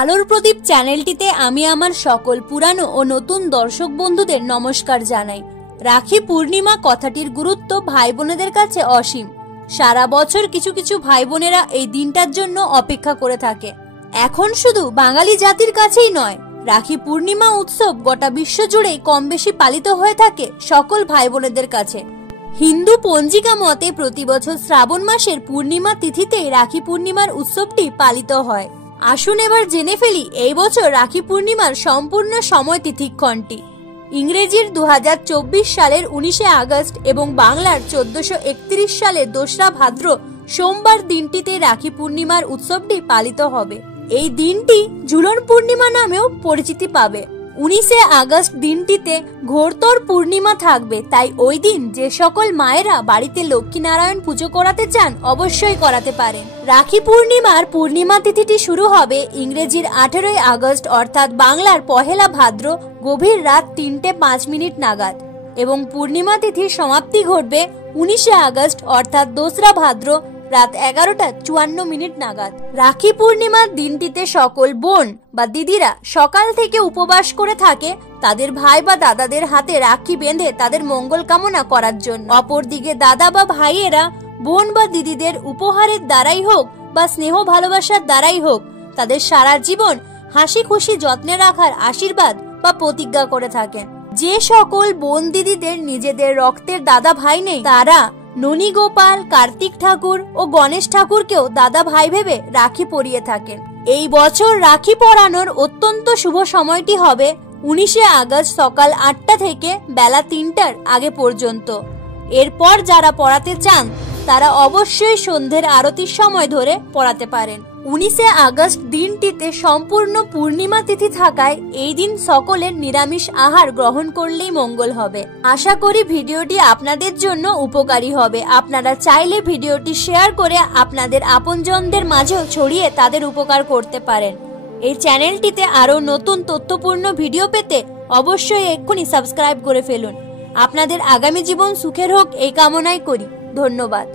আলোর প্রদীপ চ্যানেলটিতে আমি আমার সকল পুরানো ও নতুন দর্শক বন্ধুদের নমস্কার জানাই। রাখি পূর্ণিমা কথাটির গুরুত্ব ভাই বোনেদের কাছে অসীম। সারা বছর কিছু কিছু ভাই বোনেরা এই দিনটার জন্য অপেক্ষা করে থাকে। এখন শুধু বাঙালি জাতির কাছেই নয়, রাখি পূর্ণিমা উৎসব গোটা বিশ্ব জুড়েই কম বেশি পালিত হয়ে থাকে সকল ভাই বোনেদের কাছে। হিন্দু পঞ্জিকা মতে প্রতি বছর শ্রাবণ মাসের পূর্ণিমা তিথিতে রাখি পূর্ণিমার উৎসবটি পালিত হয়। আসুন এবার জেনে ফেলি এই বছর রাখি পূর্ণিমার সম্পূর্ণ সময় তিথিক্ষণটি। ইংরেজির 2024 সালের 19শে আগস্ট এবং বাংলার 1431 সালের 2রা ভাদ্র সোমবার দিনটিতে রাখি পূর্ণিমার উৎসবটি পালিত হবে। এই দিনটি ঝুলন পূর্ণিমা নামেও পরিচিতি পাবে। 19শে আগস্ট দিনটিতে ঘোরতর পূর্ণিমা থাকবে, তাই ওই দিন যে সকল মায়েরা বাড়িতে লক্ষ্মীনারায়ণ পুজো করাতে চান অবশ্যই করাতে পারেন। রাখি পূর্ণিমার পূর্ণিমা তিথিটি শুরু হবে ইংরেজির 18ই আগস্ট অর্থাৎ বাংলার 1লা ভাদ্র গভীর রাত 3:05 নাগাদ এবং পূর্ণিমা তিথির সমাপ্তি ঘটবে 19শে আগস্ট অর্থাৎ 2রা ভাদ্র রাত 11:54 নাগাদ। রাখি পূর্ণিমার দিনটিতে সকল বোন বা দিদিরা সকাল থেকে উপবাস করে থাকে তাদের ভাই বা দাদাদের হাতে রাখি বেঁধে তাদের মঙ্গল কামনা করার জন্য। অপরদিকে দাদা বা ভাইয়েরা বোন বা দিদিদের উপহারের দ্বারাই হোক বা স্নেহ ভালোবাসার দ্বারাই হোক তাদের সারা জীবন হাসি খুশি যত্নে রাখার আশীর্বাদ বা প্রতিজ্ঞা করে থাকেন। যে সকল বোন দিদিদের নিজেদের রক্তের দাদা ভাই নেই তারা ননী গোপাল, কার্তিক ঠাকুর ও গণেশ ঠাকুরকেও দাদা ভাই ভেবে রাখি পরিয়ে থাকেন। এই বছর রাখি পরানোর অত্যন্ত শুভ সময়টি হবে 19শে আগস্ট সকাল 8টা থেকে বেলা 3টার আগে পর্যন্ত। এরপর যারা পড়াতে চান তারা অবশ্যই সন্ধ্যের আরতির সময় ধরে পড়াতে পারেন। 19শে আগস্ট দিনটিতে সম্পূর্ণ পূর্ণিমা তিথি থাকায় এই দিন সকলের নিরামিষ আহার গ্রহণ করলেই মঙ্গল হবে। আশা করি ভিডিওটি আপনাদের জন্য উপকারী হবে। আপনারা চাইলে ভিডিওটি শেয়ার করে আপনাদের আপনজনদের মাঝেও ছড়িয়ে তাদের উপকার করতে পারেন। এই চ্যানেলটিতে আরো নতুন তথ্যপূর্ণ ভিডিও পেতে অবশ্যই এক্ষুনি সাবস্ক্রাইব করে ফেলুন। আপনাদের আগামী জীবন সুখের হোক এই কামনাই করি। ধন্যবাদ।